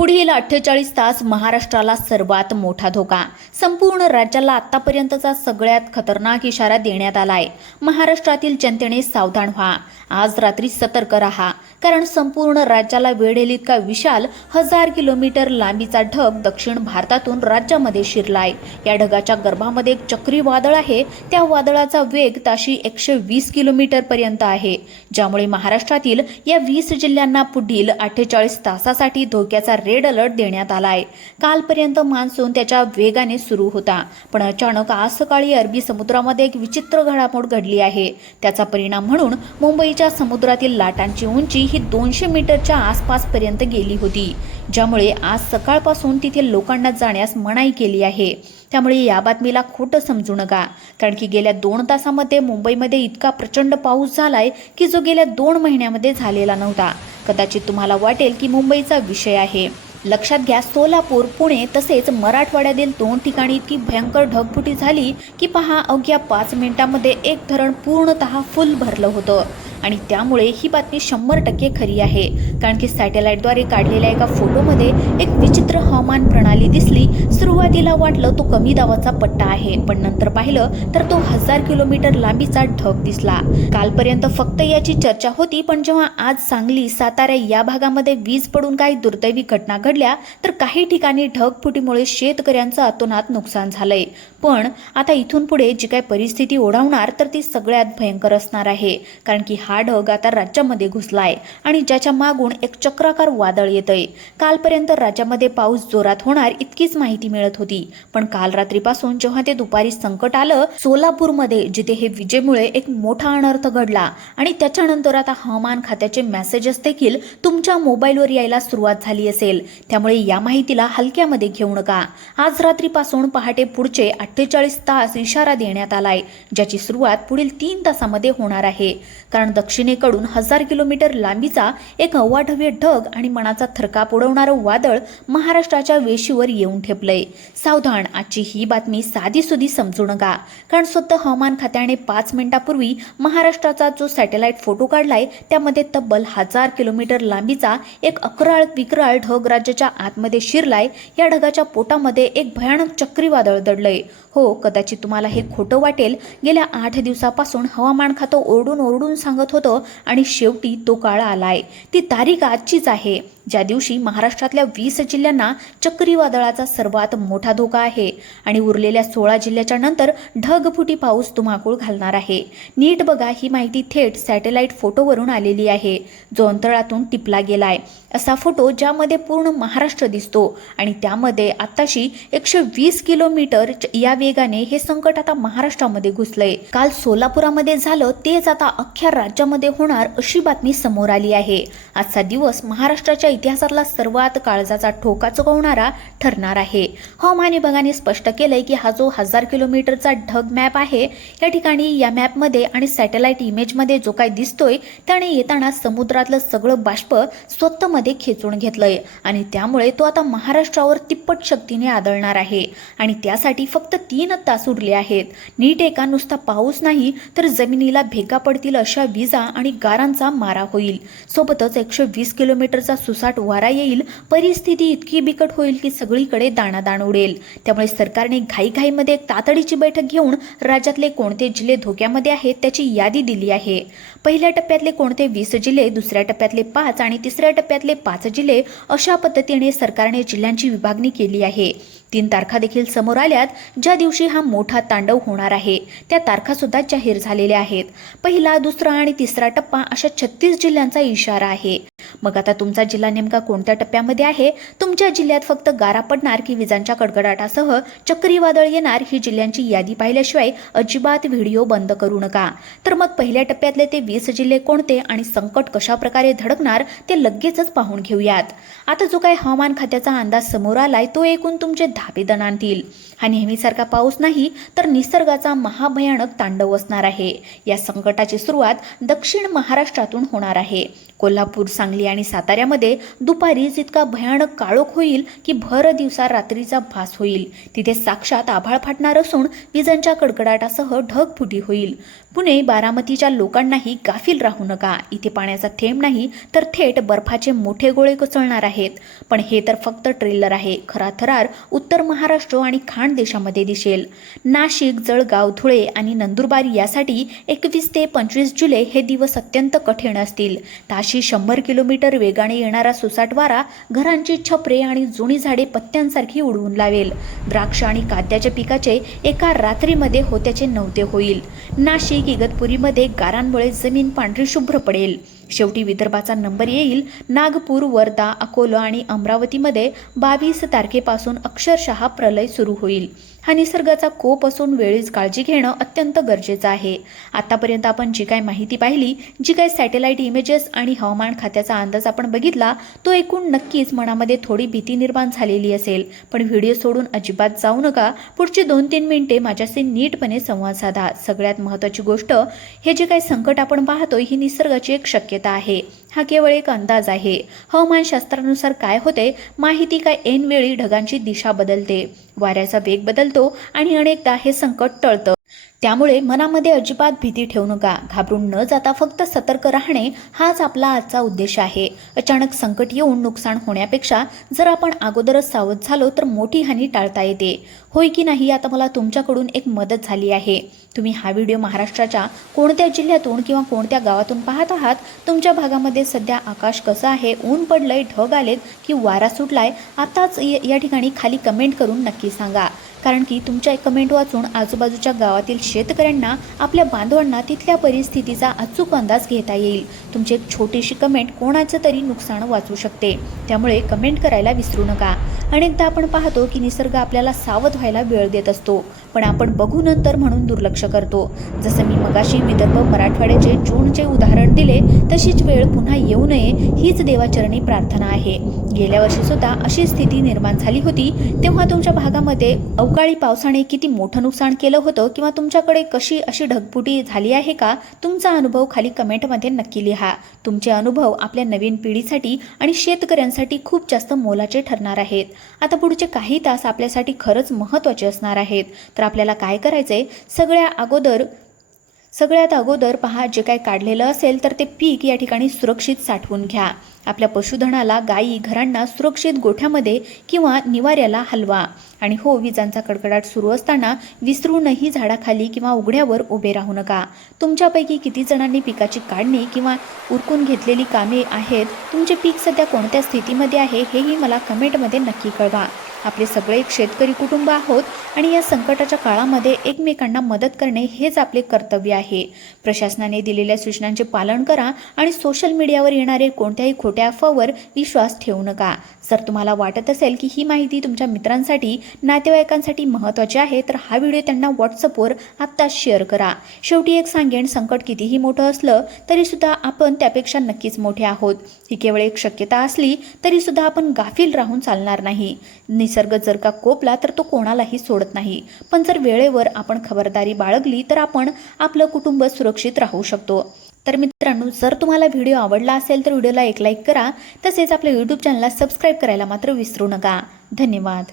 पुढील 48 तास महाराष्ट्राला सर्वात मोठा धोका. संपूर्ण राज्याला आतापर्यंतचा सगळ्यात खतरनाक इशारा देण्यात आलाय. महाराष्ट्रातील जनतेने सावधान व्हा. आज रात्री सतर्क रहा, कारण संपूर्ण राज्याला वेढेल इतका विशाल 1000 किलोमीटर लांबीचा ढग दक्षिण भारतातून राज्यामध्ये शिरलाय. या ढगाच्या गर्भामध्ये एक चक्रीवादळ आहे. त्या वादळाचा वेग ताशी 120 किलोमीटर पर्यंत आहे, ज्यामुळे महाराष्ट्रातील या 20 जिल्ह्यांना पुढील 48 तासासाठी धोक्याचा रेड अलर्ट देण्यात आलाय. कालपर्यंत मान्सून त्याच्या वेगाने सुरू होता, पण अचानक आज सकाळी अरबी समुद्रामध्ये एक विचित्र घडामोड घडली आहे. त्याचा परिणाम म्हणून मुंबईच्या समुद्रातील लाटांची उंची ही 200 मीटरच्या आसपास पर्यंत गेली होती, ज्यामुळे आज सकाळपासून तिथे लोकांना जाण्यास मनाई केली आहे. त्यामुळे या बातमीला खोटं समजू नका, कारण की गेल्या 2 तासामध्ये मुंबईमध्ये इतका प्रचंड पाऊस झालाय की जो गेल्या 2 महिन्यामध्ये झालेला नव्हता. कदाचित तुम्हाला वाटेल की मुंबईचा विषय आहे. लक्षात घ्या, सोलापूर, पुणे तसेच मराठवाड्यातील 2 ठिकाणी इतकी भयंकर ढगफुटी झाली की पहा, अवघ्या 5 मिनिटांमध्ये एक धरण पूर्णतः फुल भरलं होतं. आणि त्यामुळे ही बातमी 100% खरी आहे, कारण की सॅटेलाइटद्वारे काढलेल्या एका फोटोमध्ये एक विचित्र हवामान प्रणाली दिसली. सुरुवातीला वाटलं तो कमी दाबाचा पट्टा आहे, पण नंतर पाहिलं तर तो 1000 किलोमीटर लांबीचा ढग दिसला. कालपर्यंत फक्त याची चर्चा होती, पण जेव्हा आज सांगली, सातारा या भागामध्ये वीज पडून काही दुर्दैवी घटना घडल्या, तर काही ठिकाणी ढगफुटीमुळे शेतकऱ्यांचं अतोनात नुकसान झालंय. पण आता इथून पुढे जी काही परिस्थिती ओढावणार तर ती सगळ्यात भयंकर असणार आहे, कारण की हा ढग आता राज्यामध्ये घुसलाय आणि ज्याच्या मागून एक चक्राकार वादळ येतंय. कालपर्यंत राज्यामध्ये पाऊस जोरात होणार इतकीच माहिती मिळत होती, पण काल रात्रीपासून जेव्हा ते दुपारी संकट आलं सोलापूरमध्ये, जिथे हे विजेमुळे एक मोठा अनर्थ घडला, आणि त्याच्यानंतर आता हवामान खात्याचे मेसेजेस देखील तुमच्या मोबाईलवर यायला सुरुवात झाली असेल. त्यामुळे या माहितीला हलक्यामध्ये घेऊ नका. आज रात्रीपासून पहाटे पुढचे 48 तास इशारा देण्यात आलाय, ज्याची सुरुवात पुढील 3 तासामध्ये होणार आहे. कारण दक्षिणेकडून 1000 किलोमीटर लांबीचा एक अवाढव्य ढग आणि मनाचा थरकाप उडवणारं वादळ महाराष्ट्राच्या वेशीवर येऊन ठेपलंय. सावधान, आजची ही बातमी साधीसुधी समजू नका, कारण स्वतः हवामान खात्याने 5 मिनिटांपूर्वी महाराष्ट्राचा जो सॅटेलाइट फोटो काढलाय त्यामध्ये तब्बल 1000 किलोमीटर लांबीचा एक अकराळ विक्राळ ढग राज्याच्या आतमध्ये शिरलाय. या ढगाच्या पोटामध्ये एक भयानक चक्रीवादळ दडलंय. हो, कदाचित तुम्हाला हे खोटं वाटेल. गेल्या 8 दिवसापासून हवामान खातं ओरडून सांगत होतं, आणि शेवटी तो काळ आलाय. ती तारीख आजचीच आहे, ज्या दिवशी महाराष्ट्रातल्या 20 जिल्ह्यांना चक्रीवादळाचा सर्वात मोठा धोका आहे, आणि उरलेल्या 16 जिल्ह्याच्या नंतर ढगफुटी पाऊस धुमाकूळ घालणार आहे. नीट बघा, ही माहिती थेट सॅटेलाइट फोटोवरून आलेली आहे, जो अंतराळातून टिपला गेलाय. असा फोटो ज्यामध्ये पूर्ण महाराष्ट्र दिसतो, आणि त्यामध्ये आत्ताशी 120 किलोमीटर या वेगाने हे संकट आता महाराष्ट्रामध्ये घुसलंय. काल सोलापुरामध्ये झालं तेच आता अख्ख्या राज्यामध्ये होणार, अशी बातमी समोर आली आहे. आजचा दिवस महाराष्ट्राच्या इतिहासातला सर्वात काळजाचा ठोका चुकवणारा ठरणार आहे. हवामान विभागाने स्पष्ट केलंय की हा जो 1000 किलोमीटरचा ढग मॅप आहे, या ठिकाणी या मॅपमध्ये आणि सॅटेलाइट इमेजमध्ये जो काही दिसतोय त्याने येताना समुद्रातलं सगळं बाष्प स्वतःमध्ये खेचून घेतलंय, आणि त्यामुळे तो आता महाराष्ट्रावर तिप्पट शक्तीने आदळणार आहे. आणि त्यासाठी फक्त 3 तास उरले आहेत. नीट एका नुसता पाऊस नाही, तर जमिनीला भेगा पडतील अशा विजा आणि गारांचा मारा होईल. सोबतच 120 किलोमीटरचा सुसाट वारा येईल. परिस्थिती इतकी बिकट होईल की सगळीकडे दाणादाण उडेल. त्यामुळे सरकारने घाईघाईमध्ये एक तातडीची बैठक घेऊन राज्यातले कोणते जिल्हे धोक्यामध्ये आहेत त्याची यादी दिली आहे. पहिल्या टप्प्यातले कोणते 20 जिल्हे, दुसऱ्या टप्प्यातले 5 आणि तिसऱ्या टप्प्यातले 5 जिल्हे, अशा पद्धतीने सरकारने जिल्ह्यांची विभागणी केली आहे. 3 तारखा देखील समोर आल्यात, ज्या दिवशी हा मोठा तांडव होणार आहे. त्या तारखा सुद्धा जाहीर झालेल्या आहेत. पहिला, दुसरा आणि तिसरा टप्पा अशा 36 जिल्ह्यांचा इशारा आहे. मग आता तुमचा जिल्हा नेमका कोणत्या टप्प्यामध्ये आहे? तुमच्या जिल्ह्यात फक्त गारा पडणार की विजांच्या कडकडाटासह चक्रीवादळ येणार? ही जिल्ह्यांची यादी पाहिल्याशिवाय अजिबात व्हिडिओ बंद करू नका. तर मग पहिल्या टप्प्यातले ते 20 जिल्हे कोणते आणि संकट कशा प्रकारे धडकणार ते लगेचच पाहून घेऊयात. आता जो काही हवामान खात्याचा अंदाज समोर आलाय तो ऐकून तुमचे धापेदन आणतील. हा नेहमीसारखा पाऊस नाही, तर निसर्गाचा महाभयानक तांडव असणार आहे. या संकटाची सुरुवात दक्षिण महाराष्ट्रातून होणार आहे. कोल्हापूर, सांगली सांगली आणि साताऱ्यामध्ये दुपारीच इतका भयानक काळोख होईल की भर दिवसा रात्रीचा भास होईल. तिथे साक्षात आभाळ फाटणार असून विजांच्या कडकडाटासह ढगफुटी होईल. पुणे बारामतीच्या लोकांनाही गाफील राहू नका. इथे पाण्याचा थेंब नाही तर थेट बर्फाचे मोठे गोळे कोसळणार आहेत. पण हे तर फक्त ट्रेलर आहे. खरा थरार उत्तर महाराष्ट्र आणि खानदेशामध्ये दिसेल. नाशिक, जळगाव, धुळे आणि नंदुरबार यासाठी 21 ते 25 जुलै हे दिवस अत्यंत कठीण असतील. ताशी 100 किलोमीटर वेगाने येणारा सुसाट वारा घरांची छपरे आणि जुनी झाडे पत्त्यांसारखी उडवून लावेल. द्राक्ष आणि कांद्याच्या पिकाचे एका रात्रीमध्ये होत्याचे नव्हते होईल. नाशिक, इगतपुरीमध्ये गारांमुळे जमीन पांढरी शुभ्र पडेल. शेवटी विदर्भाचा नंबर येईल. नागपूर, वर्धा, अकोला आणि अमरावतीमध्ये 22 तारखेपासून अक्षरशः प्रलय सुरू होईल. हा निसर्गाचा कोप असून वेळीच काळजी घेणं अत्यंत गरजेचं आहे. आतापर्यंत आपण जी काय माहिती पाहिली, जी काय सॅटेलाइट इमेजेस आणि हवामान खात्याचा अंदाज आपण बघितला, तो ऐकून नक्कीच मनामध्ये थोडी भीती निर्माण झालेली असेल. पण व्हिडिओ सोडून अजिबात जाऊ नका. पुढची 2-3 मिनिटे माझ्याशी नीटपणे संवाद साधा. सगळ्यात महत्त्वाची गोष्ट, हे जे काही संकट आपण पाहतोय ही निसर्गाची एक शक्यता आहे. हा केवळ एक अंदाज आहे. हवामानशास्त्रानुसार काय होते माहिती काय, ऐनवेळी ढगांची दिशा बदलते, वाऱ्याचा वेग बदलतो आणि अनेकदा हे संकट टळतं. त्यामुळे मनामध्ये अजिबात भीती ठेवू नका. घाबरून न जाता फक्त सतर्क राहणे हाच आपला आजचा उद्देश आहे. अचानक संकट येऊन नुकसान होण्यापेक्षा जर आपण अगोदरच सावध झालो तर मोठी हानी टाळता येते. होय की नाही, आता मला तुमच्याकडून एक मदत झाली आहे. तुम्ही हा व्हिडिओ महाराष्ट्राच्या कोणत्या जिल्ह्यातून किंवा कोणत्या गावातून पाहत आहात? तुमच्या भागामध्ये सध्या आकाश कसं आहे? ऊन पडलंय, ढग आलेत की वारा सुटलाय? आताच या ठिकाणी खाली कमेंट करून नक्की सांगा. कारण की तुमच्या कमेंट वाचून आजूबाजूच्या गावातील शेतकऱ्यांना, आपल्या बांधवांना तिथल्या परिस्थितीचा अचूक अंदाज घेता येईल. तुमची एक छोटीशी कमेंट कोणाचं तरी नुकसान वाचू शकते. त्यामुळे कमेंट करायला विसरू नका. अनेकदा आपण पाहतो की निसर्ग आपल्याला सावध व्हायला वेळ देत असतो, पण आपण बघू नंतर म्हणून दुर्लक्ष करतो. जसं मी मगाशी विदर्भ मराठवाड्याचे जूनचे उदाहरण दिले, तशीच वेळ पुन्हा येऊ नये हीच देवाचरणी प्रार्थना आहे. गेल्या वर्षी सुद्धा अशी स्थिती निर्माण झाली होती. तेव्हा तुमच्या भागामध्ये अवकाळी पावसाने किती मोठं नुकसान केलं होतं किंवा तुमच्याकडे कशी अशी ढगफुटी झाली आहे का? तुमचा अनुभव खाली कमेंटमध्ये नक्की लिहा. तुमचे अनुभव आपल्या नवीन पिढीसाठी आणि शेतकऱ्यांसाठी खूप जास्त मोलाचे ठरणार आहेत. आता पुढचे काही तास आपल्यासाठी खरंच महत्त्वाचे असणार आहेत. तर आपल्याला काय करायचंय, सगळ्यात अगोदर पहा, जे काय काढलेलं असेल तर ते पीक या ठिकाणी सुरक्षित साठवून घ्या. आपल्या पशुधनाला, गायी, घरांना सुरक्षित गोठ्यामध्ये किंवा निवाऱ्याला हलवा. आणि हो, विजांचा कडकडाट सुरू असताना विसरूनही झाडाखाली किंवा उघड्यावर उभे राहू नका. तुमच्यापैकी किती जणांनी पिकाची काढणी किंवा उरकून घेतलेली कामे आहेत? तुमचे पीक सध्या कोणत्या स्थितीमध्ये आहे हेही मला कमेंटमध्ये नक्की कळवा. आपले सगळे एक शेतकरी कुटुंब आहोत आणि या संकटाच्या काळामध्ये एकमेकांना मदत करणे हेच आपले कर्तव्य आहे. प्रशासनाने दिलेल्या सूचनांचे पालन करा आणि सोशल मीडियावर येणारे कोणत्याही खोट्या अफवावर विश्वास ठेवू नका. जर तुम्हाला वाटत असेल की ही माहिती तुमच्या मित्रांसाठी, नातेवाईकांसाठी महत्त्वाची आहे, तर हा व्हिडिओ त्यांना व्हॉट्सअपवर आत्ताच शेअर करा. शेवटी एक सांगेन, संकट कितीही मोठं असलं तरीसुद्धा आपण त्यापेक्षा नक्कीच मोठे आहोत. ही केवळ एक शक्यता असली तरीसुद्धा आपण गाफील राहून चालणार नाही. निसर्ग जर का कोपला तर तो कोणालाही सोडत नाही. पण जर वेळेवर आपण खबरदारी बाळगली तर आपण आपलं कुटुंब सुरक्षित राहू शकतो. तर मित्रांनो, जर तुम्हाला व्हिडिओ आवडला असेल तर व्हिडिओला एक लाईक करा. तसेच आपल्या यूट्यूब चॅनलला सबस्क्राईब करायला मात्र विसरू नका. धन्यवाद.